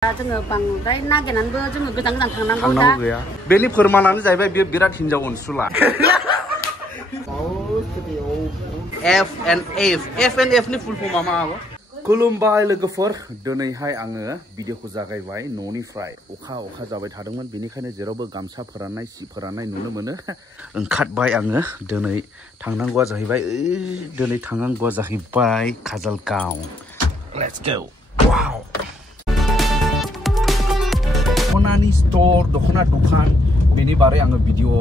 जोङो बांद्राय नागिरनानैबो जोङो गोजान थांनांगौ गैया बेनि फोरमानानो जाहैबाय बेयो बिराद हिनजाव अनसुला FNF नि फुल फर्म मा आबो खुलुमबाय लोगोफोर दिनैहाय आङो भिडिअखौ जागायबाय न'निफ्राय अखा जाबाय थादोंमोन बेनिखायनो जेरावबो गामसा फोराननाय सि फोराननाय नुनो मोनो ओंखारबाय आङो दिनै थांनांगौआ जाहैबाय काजलगांव लेट्स गो वाव दखनानि स्टोर दखना दुकान बेनि बारै आङो भिडिअ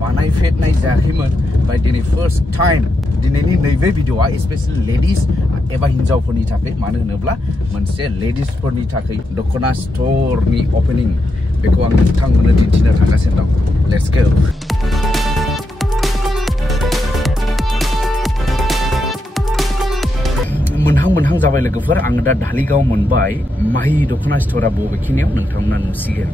बानायफेरनाय जायाखैमोन बाय दिनै फर्स्ट टाइम दिनैनि नैबे भिडिअआ स्पेशली लेडिज एबा हिनजावफोरनि थाखाय मानो होनोब्ला मोनसे लेडिजफोरनि थाखाय दखना स्टोरनि ओपनिं बेखौ आं नोंथांमोननो दिन्थिनो थांगासिनो दं लेट्स गो मोनहां जाबाय लोगोफोर आङो दा धालिगाव मोनबाय माहि दखना स्टोरा बबेखिनियाव नोंथांमोना नुसिगोन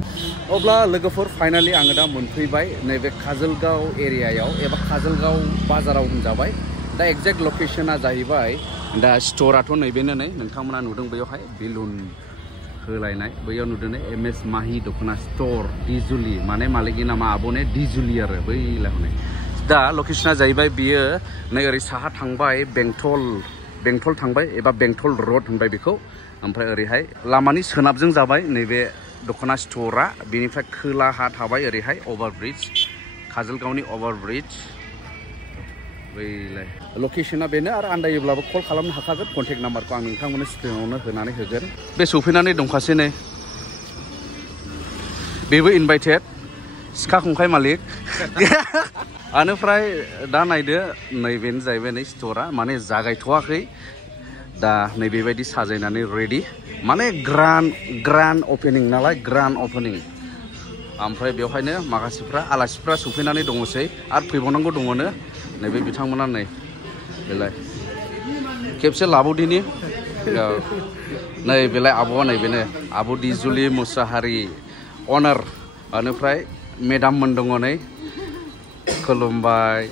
अब्ला लोगोफोर फाइनाली आङो दा मोनफैबाय नैबे काजलगांव एरियायाव एबा काजलगांव बाजाराव होनजाबाय दा एक्जेक्ट लकेशना जाहैबाय दा स्टोराथ' नैबेनो नै नोंथांमोना नुदों बेयावहाय बेलुन होलायनाय बैयाव नुदों MS माहि दखना स्टोर दिजुलि माने मालिकनि नामा आब'ने दिजुलि आरो बैलाय दा लकेशना जाहैबाय बियो नै ओरै साहा थांबाय बेंटल थांबाय एबा बेंटल रोड होनबाय बेखौ ओमफ्राय ओरैहाय लामानि सोनाबजों जाबाय नैबे दखना स्टोरा बेनिफ्राय खोलाहा थाबाय ओरैहाय ओभारब्रिज काजलगांवनि ओभारब्रिज बैलाय लकेशना बेनो आरो आन्दायोब्लाबो कल खालामनो हाखागोन कन्टेक्ट नाम्बारखौ आं नोंथांमोननो स्क्रिनावनो होनानै होगोन बे सफैनानै दंखासै नै बेबो इनभाइटेड सिखा खंखाइ मालिक आनिफ्राय दा नायदो नैबेनो जाहैबाय नै स्टोरा माने जागायथ'वाखै दा नैबेबायदि साजायनानै रेडि माने ग्रान्ड ओपनिं नालाय ग्रान्ड ओपनिं ओमफ्राय बेवहायनो माखासेफ्रा आलासिफ्रा सफैनानै दङसै आरो फैबावनांगौ दङनो नैबे बिथांमोना नै बेलाय खेबसे लाबोदिनि नै बेलाय आब'आ नैबेनो आब' दिजुलि मुसाहारि अनार बेनिफ्राय मेडाम मोन दङ नै खुलुमबाय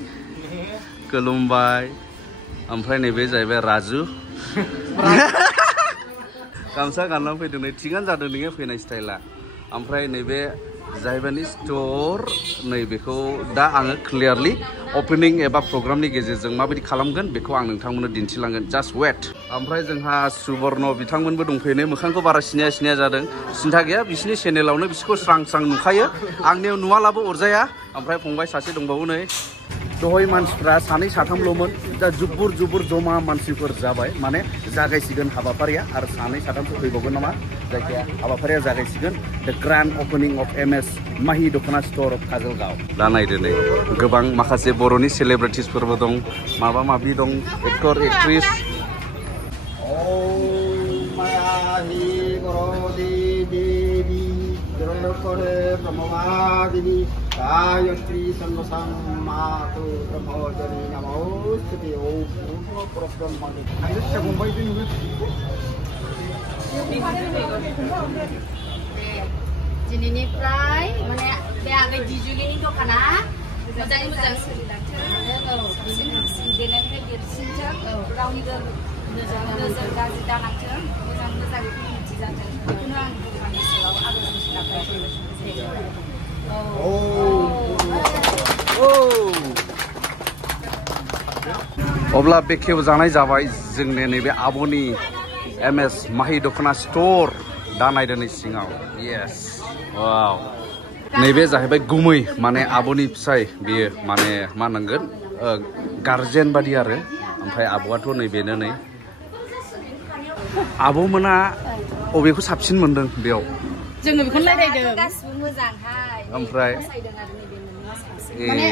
ओमफ्राय नैबे जाहैबाय राजु गामसा गाननानै फैदों नै थिगानो जादों नोङो फैनाय स्टाइला ओमफ्राय नैबे जाहैबाय स्टोर नैबेखौ दा आङो क्लियारलि ओपनिं एबा प्रग्रामनि गेजेरजों माबायदि खालामगोन बेखौ आं नोंथांमोननो दिन्थिलांगोन जास्ट वेट ओमफ्राय जोंहा सुबर्ण बिथांमोनबो दंफैयो मोखांखौ बारा सिनाया जादों सिन्था गैया बिसिनि चेनेलावनो बिसोरखौ स्रां नुखायो आंनियाव नुवालाबो अरजाया ओमफ्राय फंबाय सासे दंबावो नै दहाय मानसिफ्रा सानै साथामल'मोन दा जुबुर जमा मानसिफोर जाबाय माने जागायसिगोन हाबाफारिया आरो सानै साथामसो फैबावगोन नामा जायखिया हाबाफारिया जागायसिगोन द ग्रान्ड ओपनिं अफ MS माहि दखना स्टोर अफ काजलगांव दा नायदो नै गोबां माखासे बर'नि सेलिब्रिटिसफोरबो दं माबा माबि दं एक्टर एक्ट्रिस गायत्री सन्नसम्मातु ब्रह्मोजनी नमोस्तुते ओम ब्रह्मणि आयस्य गंबाय दोङो दिनैनिफ्राय माने बे आगै दिजुलिनि दखाना मोजां सोलिलांथों देनायनिफ्राय देरसिनथों रावनिबो नोजोर गाज्रि दानांथों मोजाङै मिथिजाथों बेखौनो आं भगबाननि सेराव आर'ज खालामबाय अब्ला बेखेव जानाय जाबाय जोंनि नैबे आब'नि MS माहि दखना स्टोर दा नायदो नै सिङाव यस वाव नैबे जाहैबाय गुमै माने आब'नि फिसाय बियो माने मा होननांगोन गार्जेन बादि आरो ओमफ्राय आब'आथ' नैबेनो नै आब'मोना अबेखौ साबसिन मोनदों बेयाव जोङो बेखौनो रायलायदों गासिबो मोजांहाय ओमफ्राय माने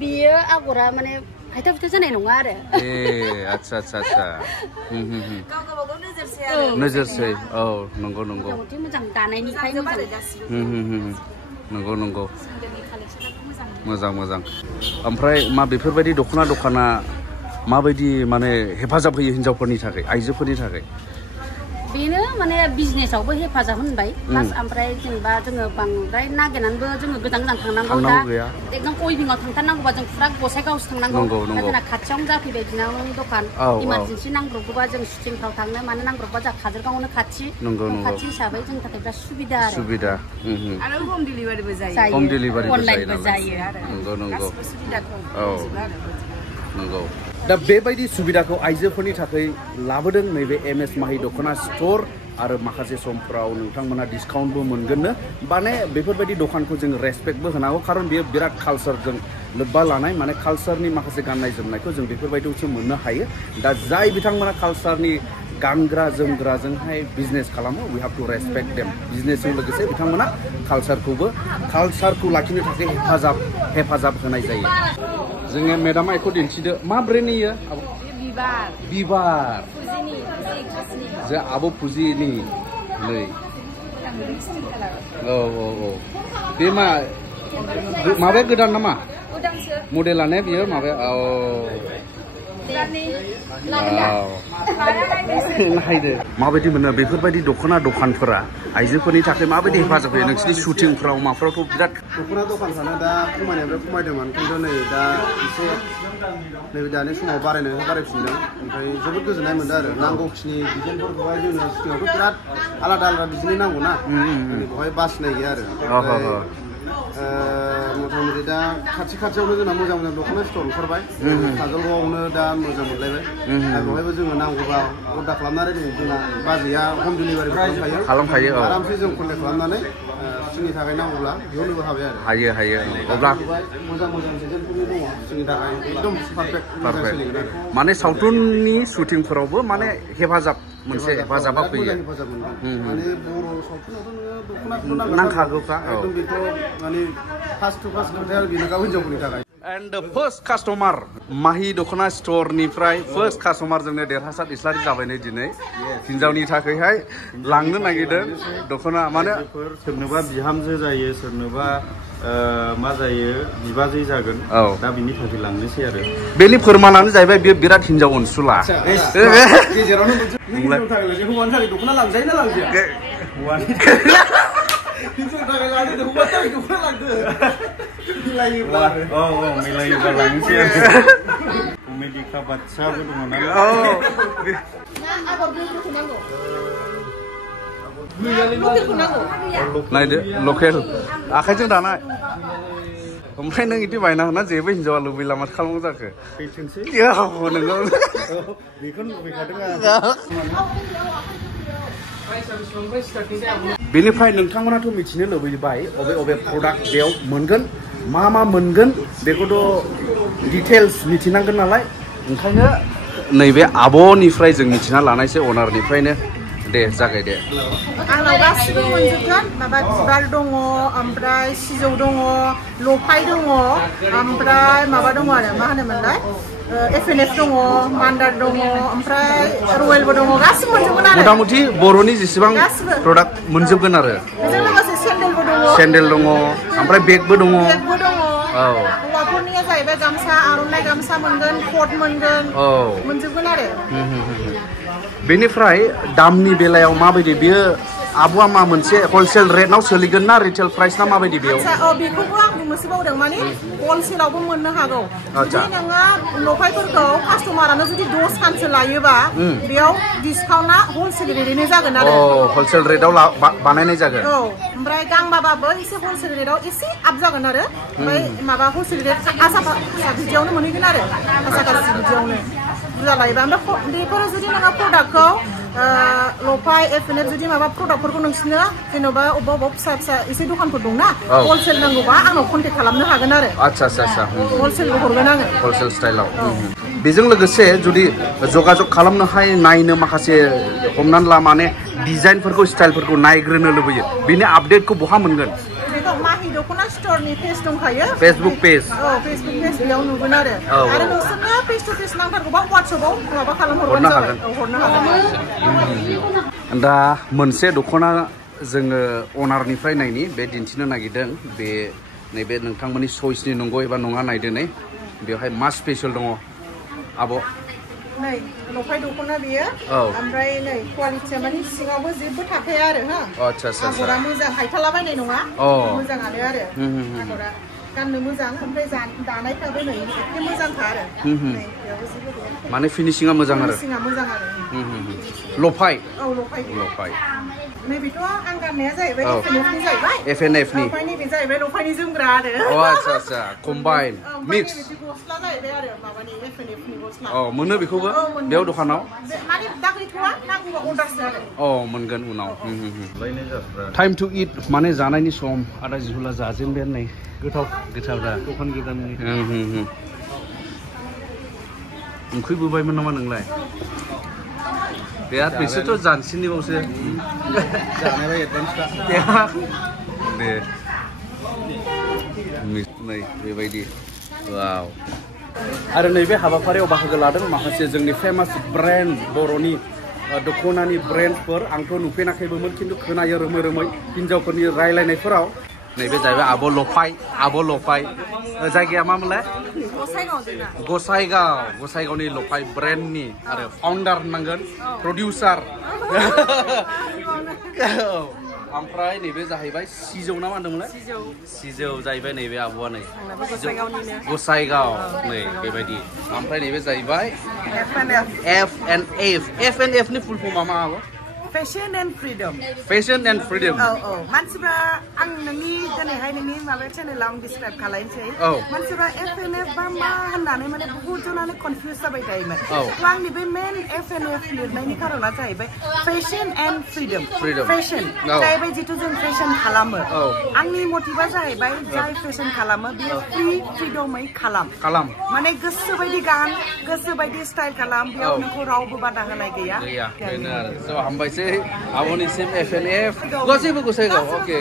बियो आगरा माने फायथा जानाय नङा आरो आच्छा गाव नोजोरसै आरो नोजोरसै औ नंगौ मोजां दानायनिफ्राय नंगौ मोजां ओमफ्राय मा बेफोरबायदि दखना दखाना माबायदि माने हेफाजाब होयो हिनजावफोरनि थाखाय आइजोफोरनि थाखाय बेनो माने बिजनेसावबो हेफाजाब होनबाय प्लास ओमफ्राय जेनेबा जोङो बांद्राय नागिरनानैबो जोङो गोजान गोजान थांनांगौ दा एकदम उइभिंआव थांथारनांगौबा जों फुरा गसाइगावसो थांनांगौ दा जोंना खाथियावनो जाफैबाय बिनावनो दखान इमारजेन्सि नांब्रबगौबा जों शुटिंफ्राव थांनो मानो नांब्रबबा जों काजलगावआवनो खाथि हिसाबै जोंनि थाखाय बिराद सुबिदा आरो होम डिलिभारिबो जायो होम डिलिभारिबो जायो आरो नंगौ सुबिदाखौ नंगौ दा बेबायदि सुबिदाखौ आइजोफोरनि थाखाय लाबोदों नैबे एमएस माहि दखना स्टोर आरो माखासे समफ्राव नोंथांमोना डिसकाउन्टबो मोनगोननो माने बेफोरबायदि दखानखौ जों रेसपेक्टबो होनांगौ खारन बेयो बिराद कालचारजों लोब्बा लानाय माने कालचारनि माखासे गाननाय जोमनायखौ जों बेफोरबायदियावसो मोननो हायो दा जाय बिथांमोना कालचारनि गानग्रा जोमग्राजोंहाय बिजनेस खालामो we have to respect them बिजनेसजों लोगोसे बिथांमोना कालचारखौ लाखिनो थाखाय हेफाजाब होनाय जायो जोङो मेडामा बेखौ दिन्थिदो मा ब्रेन्डनि बिबार जों आब' फुजिनि नै औ बे माबाया गोदान नामा मडेलानो बियो माबाया नायदो माबायदि मोनो बेफोरबायदि दखना दखानफोरा आइजोफोरनि थाखाय माबायदि हेफाजाब होयो नोंसिनि शुटिंफ्राव माफ्रावथ' बिराद दखना दखानफ्रानो दा खमायनायनिफ्राय खमायदोंमोन खिन्थु नै दा एसे नैबे दानि समाव बारायफिनदों ओमफ्राय जोबोद गोजोननाय मोनदों आरो नांगौखिनि डिजाइनफोरखौहाय जोंनो शुटिंआवथ' बिराद आलादा डिजाइन नांगौ ना बेवहाय बासिनाय गैया आरो मथा-मथि दा खाथियावनो जोंना मोजां दखना स्ट'र ओंखारबाय काजलगावआवनो दा मोजां मोनलायबाय दा बेवहायबो जोङो नांगौबा अर्डार खालामनानै जोंना बाजैया हम डिलिभारि खालामखायो आरामसे जों कन्टेक्ट खालामनानै जोंनि थाखाय नांगौब्ला दिहुननोबो हाबाय आरो हायो अब्ला मोजां डिजाइनफोरनि दङ जोंनि थाखाय एकदम पारफेक्ट माने सावथुननि शुटिंफोरावबो माने मोनसे हेफाजाबा फैयो माने बर' सावथुनावथ' नोङो दख'ना नांखागौखा एकदम बेखौ माने फार्स्ट खोथाया बेनोखा हिनजावफोरनि थाखाय एंड द फर्स्ट कास्टमार माहि दखना स्टोरनिफ्राय फर्स्ट कास्टमार जोंनो देरहासार इस्लारि जाबाय नै दिनै हिनजावनि थाखायहाय लांनो नागिरदों दखना माने सोरनोबा बिहामजो जायो सोरनोबा मा जायो बिबाजै जागोन दा बिनि थाखाय लांनोसै आरो बेनि फोरमानानो जाहैबाय बेयो बिराद हिनजाव अनसुला गेजेरावनो हौवानि थाखाय दख'ना लांजायो ना लांजाया हौवानि हिनजावनि थाखाय लांदो हौवानि थाखाय दख'ना लांदो मिलायोब्ला लांनोसै आरो कमेडिका बादशाबो दङ ना नायदो लकेल आखाइजों दानाय ओमफ्राय नों इदि बायना होना जेबो हिनजावा लुबैला माथो खालामो जाखो फैथोंसै नोंगौ बेखौनो लुबैखादों बेनिफ्राय नोंथांमोनाथ' मिथिनो लुबैबाय अबे प्रडाक्ट बेयाव मोनगोन मा मोनगोन बेखौथ' डिटेल्स मिथिनांगोन नालाय ओंखायनो नैबे आब'निफ्राय जों मिथिना लानायसै अनारनिफ्रायनो दे जागायदे आंनाव गासिबो मोनजोबगोन माबा बिबार दङ ओमफ्राय सिजौ दङ लफाय दङ ओमफ्राय माबा दङ आरो मा होनोमोनलाय एफएनएफ दङ मान्दार दङ ओमफ्राय रयेलबो दङ गासिबो मोनजोबगोन आरो मथा-मथि बर'नि जेसेबां प्रडाक्ट मोनजोबगोन आरो बेजों लोगोसे सेन्देल दङ ओमफ्राय बेगबो दङ हौवाफोरनिया जाहैबाय गामसा आर'नाइ गामसा मोनगोन कट मोनगोन मोनजोबगोन आरो बेनिफ्राय दामनि बेलायाव माबायदि बियो आब'आ मा मोनसे हलसेल रेटआव सोलिगोन ना रिटेल प्राइस ना माबायदि बेयाव बेखौबो आं बुंनोसो बावदों माने हलसेलावबो मोननो हागौ जुदि नोङो लफायफोरखौ कास्टमारानो जुदि 10 खानसो लायोबा बेयाव डिसकाउन्टआ हलसेल रेटैनो जागोन आरो हलसेल रेटआव बानायनाय जागोन ओमफ्राय गांबाबाबो एसे हलसेल रेटआव एसे आप जागोन आरो ओमफ्राय माबा हलसेल रेट आसा बिदियावनो मोनहैगोन आरो आसा गाज्रि बिदियावनो बुरजा लायोबा ओमफ्राय बेफोरो जुदि नोङो प्रडाक्टखौ लफाय एफएनएफ जुदि माबा प्रडाक्टफोरखौ नोंसिनो जेन'बा अबेबा फिसा एसे दखानफोर दंना हलसेल नांगौबा आंनाव कन्टेक्ट खालामनो हागोन आरो आच्छा हलसेलबो हरगोन आङो हलसेल स्टाइलाव बेजों लोगोसे जुदि जगाजग खालामनो हाय नायनो माखासे हमनानै ला माने डिजाइनफोरखौ स्टाइलफोरखौ नायग्रोनो लुबैयो बिनि आपडेटखौ बहा मोनगोन माहि दखना स्टोरनि पेज दंखायो फेसबुक पेज फेसबुक पेज बेयाव नुगोन आरो नोंसोरनो फेस टु फेस नांथारगौबा WhatsApp-आव माबा खालामहरबानो जाबाय हरनो हागोन दा मोनसे दखना जोङो अनारनिफ्राय नायनि बे दिन्थिनो नागिरदों बे नैबे नोंथांमोननि चइसनि नंगौ एबा नङा नायदो नै बेवहाय मा स्पेशल दङ आब' नै लफाय दख'ना बेयो ओमफ्राय नै क्वालिटिया माने सिङावबो जेबो थाखाया आरो हा आच्छा आच्छा आगरा मोजां हायथालाबायनाय नङा मोजाङानो आरो आगरा गाननो मोजां ओमफ्राय दानायफ्राबो नै एखे मोजांखा आरो नै बेयावबो जेबो गैया माने फिनिशिंआ मोजां आरो फिनिशिंआ मोजां आरो लफाय लफाय नैबेथ' आं गाननाया जाहैबाय एफएनएफनि जाहैबाय एफएनएफनि ओमफ्राय नैबे जाहैबाय लफायनि जोमग्रा आरो आच्छा आच्छा कम्बाइन मिक्स गस्ला जाहैबाय आरो माबानि एफएनएफनि गस्ला मोनो बेखौबो बेयाव दखानाव माने दा गैथ'आ नांगौबा अर्डारसो आरो मोनगोन उनाव टाइम टु इट माने जानायनि सम आदा जिहुला जाजेनबाय नै गोथाव दा दखान गोदाननि ओंख्रिबोबायमोन नामा नोंलाय गैया बिसोरथ' जानसिननिबावसो जानायलाय एडभान्सखा दे नै बेबायदि वाव आरो नैबे हाबाफारियाव बाहागो लादों माखासे जोंनि फेमास ब्रेन्ड बर'नि दख'नानि ब्रेन्डफोर आंथ' नुफेराखैबोमोन खिन्थु खोनायो रोमै हिन्जावफोरनि रायलायनायफोराव नैबे जाहैबाय आब' लफाय जायगाया मामोनलाय गसाइगावनि लफाय ब्रेन्डनि आरो फाउन्डार होननांगोन प्रडिउसार ओमफ्राय नैबे जाहैबाय सिजौ ना मा होनदोंमोनलाय सिजौ जाहैबाय नैबे आब'आ नै गसाइगाव नै बेबायदि ओमफ्राय नैबे जाहैबाय FNF नि फुल फर्मआ मा आब' Fashion and freedom. मानसिफ्रा आं नोंनि दिनैहाय नोंनि माबा चेनेलाव आं डिसक्राइब खालामनोसै मानसिफ्रा FNF बा मा होननानै माने बहुत जनानो कनफिउज जाबाय थायोमोन आंनि बे मेन FNF लिरनायनि कारना जाहैबाय फेशन एन्ड फ्रिडम फेशन जाहैबाय जितु जों फेशन खालामो आंनि मटिभा जाहैबाय जाय फेशन खालामो बेयो फ्रिडमै खालाम माने गोसो बायदि गान गोसो बायदि स्टाइल खालाम बेयाव नोंखौ रावबो बादा होनाय गैया बेनो आरो हामबायसै आब'निसिम FNF गासैबो गसाइगाव अके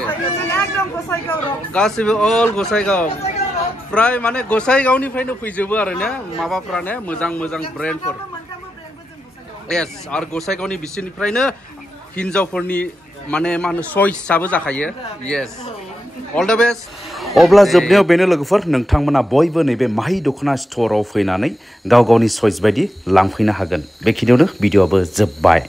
गासैबो अल गसाइगाव फ्राय माने गसाइगावनिफ्रायनो फैजोबो आरो ने माबाफ्रानो मोजां ब्रेन्डफोर येस आरो गसाइगावनि बिसोरनिफ्रायनो हिन्जावफोरनि माने मा होनो चइसआबो जाखायो येस अल द बेस्ट अब्ला जोबनायाव बेनो लोगोफोर नोंथांमोना बयबो नैबे माहि दख'ना स्ट'राव फैनानै गाव गावनि चइस बायदि लांफैनो हागोन बेखिनियावनो भिडिअ'आबो जोब्बाय